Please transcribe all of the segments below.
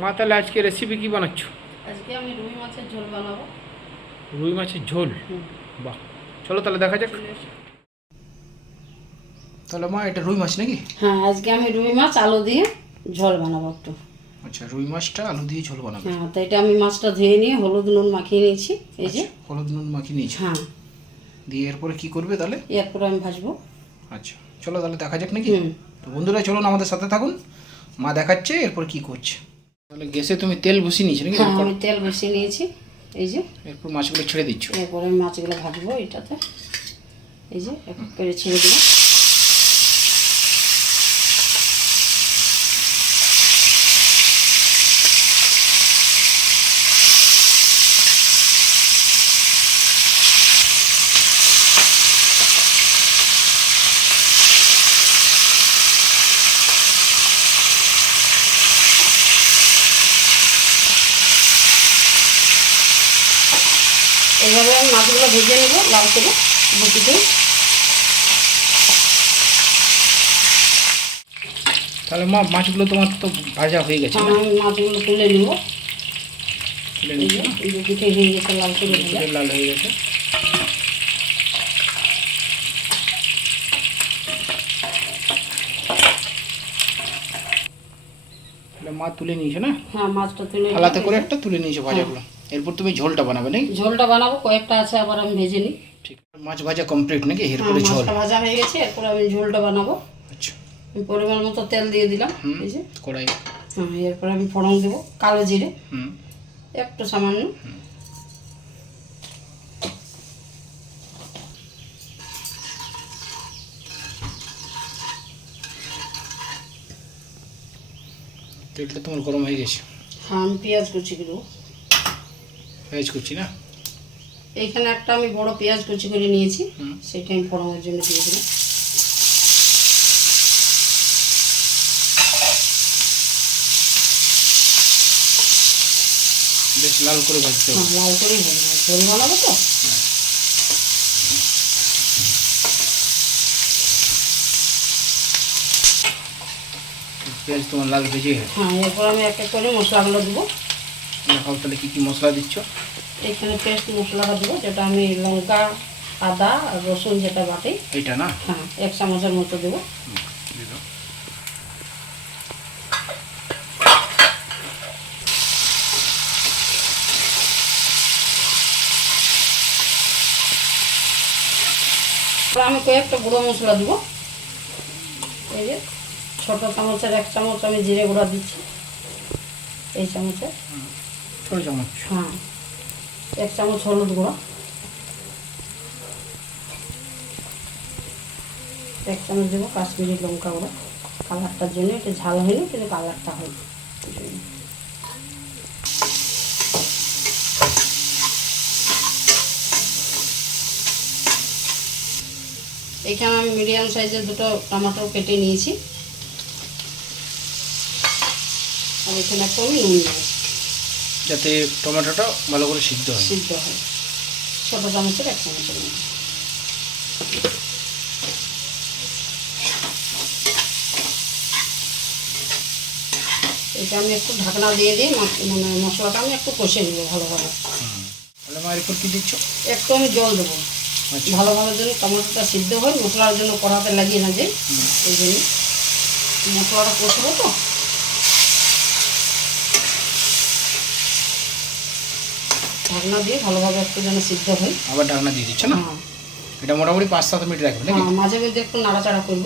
মা তাহলে আজকে রেসিপি কি বানাচ্ছ? আজকে আমি রুই মাছের ঝোল বানাবো। রুই মাছের ঝোল? বাহ। চলো তাহলে দেখা যাক। তাহলে মা এটা রুই মাছ নাকি? হ্যাঁ আজকে আমি রুই মাছ আলু দিয়ে ঝোল বানাবো একটু। আচ্ছা রুই মাছটা আলু দিয়ে ঝোল বানাবে? হ্যাঁ তো এটা আমি মাছটা ধুয়ে নিয়ে হলুদ নুন মাখিয়ে নিয়েছি এই যে। হলুদ নুন মাখিয়ে নিয়েছি? হ্যাঁ। দিয়ে এরপরে কি করবে তাহলে? এরপর আমি ভাজবো। আচ্ছা চলো তাহলে দেখা যাক নাকি? তো বন্ধুরা চলুন আমাদের সাথে থাকুন। মা দেখাচ্ছে এরপর কি করছে। তাহলে গ্যাসে তুমি তেল বসিয়ে নিয়েছো নাকি? হ্যাঁ আমি তেল বসিয়ে নিয়েছি। এই যে এরপর মাছগুলো ছেড়ে দিচ্ছ। এরপরে আমি মাছগুলো ভাজবো এটাতে। এই যে এক এক করে ছেড়ে দেবো এইভাবে আমি মাছগুলো ভেজে নেব লাল করে বটিতে। তাহলে মা মাছগুলো তোমার তো ভাজা হয়ে গেছে না? আমি মাছগুলো তুলে নেব। বটিতে হয়ে গেছে লাল করে লাল হয়ে গেছে। মা তুলে নিয়েছো না? হ্যাঁ মাছটা তুলে। থালাতে করে একটা তুলে নিয়েছো ভাজাগুলো? এরপর তুমি ঝোলটা বানাবে নাকি? ঝোলটা বানাবো কয়েকটা আছে আবার আমি ভেজে নিই। ঠিক মাছ ভাজা কমপ্লিট নাকি? হ্যাঁ এরপরে ঝোল। মাছটা ভাজা হয়ে গেছে এরপর আমি ঝোলটা বানাবো। আচ্ছা। পরিমাণ মতো তেল দিয়ে দিলাম এই যে। কড়াই। হ্যাঁ এরপর আমি ফোড়ন দেবো কালো জিরে। হুম। একটু সামান্য। তেলটা তোমার গরম হয়ে গেছে। হ্যাঁ আমি পেঁয়াজ কুচি দেবো। পেঁয়াজ করছি না? এইখানে একটা আমি বড় পেঁয়াজ কুচি করে নিয়েছি। সেটা আমি ফোড়নের জন্য দিয়ে দিলাম। বেশ লাল করে ভাজতে হবে। হ্যাঁ লাল করেই হবে ঝোল বানাবো তো? পেঁয়াজ তোমার লাল ভেজে হ্যাঁ এরপর আমি এক এক করে মশলাগুলো দেবো। দেখাও তাহলে কী কী মশলা দিচ্ছ? এখানে পেস্ট মশলাটা দেবো যেটা আমি লঙ্কা আদা আর রসুন যেটা বাটি। এইটা না? হ্যাঁ এক চামচের মতো দেবো। আমি কয়েকটা গুঁড়ো মশলা দেবো। এই যে ছোটো চামচের এক চামচ আমি জিরে গুঁড়া দিচ্ছি। এই চামচে। ছোটো চামচ। হ্যাঁ। এক চামচ হলুদ গুঁড়ো। এক চামচ দেবো কাশ্মীরি লঙ্কা গুঁড়ো। কালারটার জন্য একটু ঝাল হয়নি, কিন্তু কালারটা হয়। এখানে আমি মিডিয়াম সাইজের দুটো টমেটো কেটে নিয়েছি। আর এখানে একটু আমি নুন দেবো। যাতে টমেটোটা ভালো করে সিদ্ধ হয়। সিদ্ধ হয়। ছোটো চামচের এক চামচের মতো। এটা আমি একটু ঢাকনা দিয়ে দিই মানে মশলাটা আমি একটু কষে নেব ভালোভাবে। তাহলে মা এরপর কী দিচ্ছ? একটু আমি জল দেবো। আচ্ছা। ভালোভাবে যেন টমেটোটা সিদ্ধ হয় মশলার জন্য কড়াতে লাগিয়ে না হুম। এই জন্য। মশলাটা কষবো তো? ঢাকনা দিয়ে ভালোভাবে একটু যেন সিদ্ধ হয়। আবার ঢাকনা দিয়ে দিচ্ছ না? হ্যাঁ। এটা মোটামুটি পাঁচ সাত মিনিট রাখবে নাকি? হ্যাঁ মাঝে মধ্যে একটু নাড়াচাড়া করব।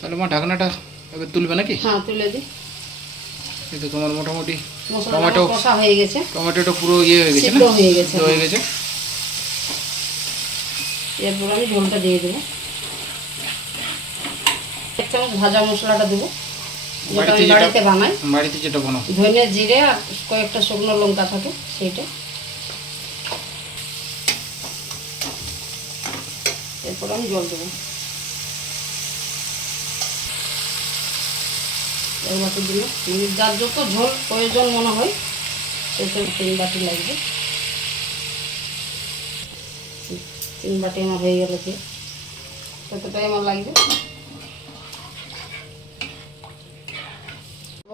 তাহলে মা ঢাকনাটা এবার তুলবে নাকি? হ্যাঁ তুলে দিই এই তো তোমার মোটামুটি টমেটো- কষা হয়ে গেছে। টমেটোটা পুরো ইয়ে হয়ে গেছে সিদ্ধ হয়ে গেছে। হয়ে গেছে। এরপর আমি ঝোলটা দিয়ে দেবো। এক চামচ ভাজা মশলাটা দেবো। যেটা বাড়িতে যেটা- বাড়িতে বানাই। বাড়িতে যেটা বানাও। ধনে জিরে আর কয়েকটা শুকনো লঙ্কা থাকে সেইটা। এরপর আমি জল দেবো। বাটি দিলে যার যত ঝোল প্রয়োজন মনে হয় সেটা তিন বাটি লাগবে। তিন বাটি আমার হয়ে গেল যে কতটাই আমার লাগবে।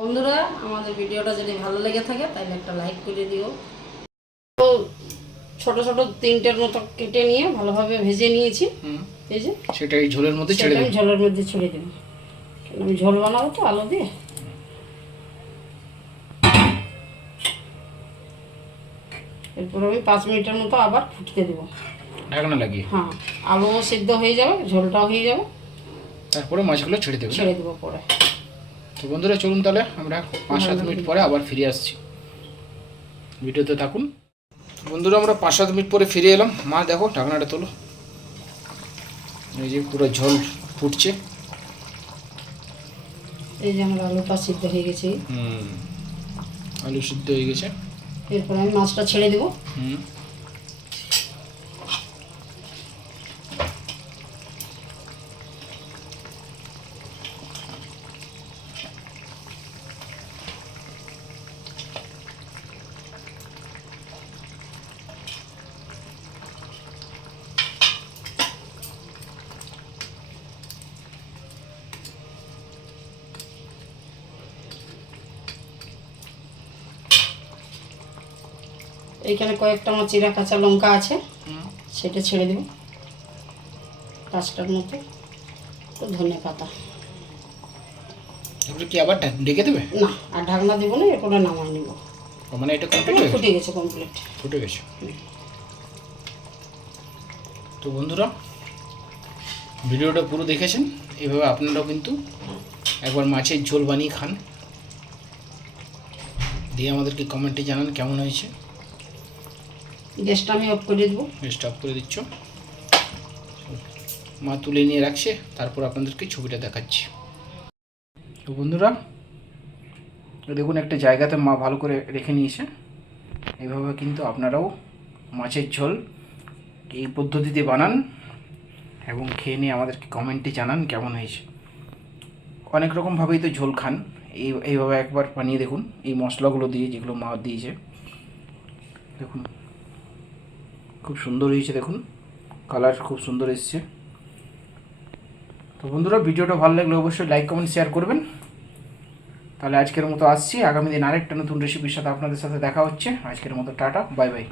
এবং আমাদের ভিডিওটা যদি ভালো লেগে থাকে তাহলে একটা লাইক করে দিও। ছোট ছোট তিনটের মতো কেটে নিয়ে ভালোভাবে ভেজে নিয়েছি। এই যে সেটা এই ঝোলের মধ্যে ছেড়ে ঝোলের মধ্যে ছেড়ে দেবো। আমি ঝোল বানাবো তো আলু দিয়ে। এরপর আমি পাঁচ মিনিটের মতো আবার ফুটতে দেবো। ঢাকনা লাগিয়ে। হ্যাঁ আলুও সিদ্ধ হয়ে যাবে ঝোলটাও হয়ে যাবে। তারপরে মাছগুলো ছেড়ে দেবো ছেড়ে দেবো পরে। তো বন্ধুরা চলুন তাহলে আমরা পাঁচ সাত মিনিট পরে আবার ফিরে আসছি। ভিডিওতে থাকুন। বন্ধুরা আমরা পাঁচ সাত মিনিট পরে ফিরে এলাম। মা দেখো ঢাকনাটা তোলো। এই যে পুরো ঝোল ফুটছে। এই যে আমার আলুটা সিদ্ধ হয়ে গেছে। হুম আলু সিদ্ধ হয়ে গেছে। এরপর আমি মাছটা ছেড়ে দেবো। হুম। এইখানে কয়েকটা আমার চিরা কাঁচা লঙ্কা আছে। সেটা ছেড়ে দেবো। পাঁচটার মতো। তো ধনে পাতা। কি আবার ঢেকে দেবে? না আর ঢাকনা দেবো না এরপরে নামাই নেব। মানে এটা কমপ্লিট ফুটে গেছে কমপ্লিট ফুটে গেছে। তো বন্ধুরা ভিডিওটা পুরো দেখেছেন? এভাবে আপনারাও কিন্তু একবার মাছের ঝোল বানিয়ে খান। দিয়ে আমাদেরকে কমেন্টে জানান কেমন হয়েছে। গ্যাসটা আমি অফ করে দেবো। গ্যাসটা অফ করে দিচ্ছ। মা তুলে নিয়ে রাখছে, তারপর আপনাদেরকে ছবিটা দেখাচ্ছি। তো বন্ধুরা দেখুন একটা জায়গাতে মা ভালো করে রেখে নিয়েছে। এইভাবে কিন্তু আপনারাও মাছের ঝোল এই পদ্ধতিতে বানান এবং খেয়ে নিয়ে আমাদেরকে কমেন্টে জানান কেমন হয়েছে। অনেক রকমভাবেই তো ঝোল খান। এই, এইভাবে একবার বানিয়ে দেখুন, এই মশলাগুলো দিয়ে যেগুলো মা দিয়েছে। দেখুন। খুব সুন্দর হয়েছে দেখুন। কালার খুব সুন্দর এসছে। তো বন্ধুরা, ভিডিওটা ভালো লাগলে অবশ্যই লাইক কমেন্ট শেয়ার করবেন। তাহলে আজকের মতো আসছি। আগামী দিন আরেকটা নতুন রেসিপির সাথে আপনাদের সাথে দেখা হচ্ছে। আজকের মতো টাটা বাই বাই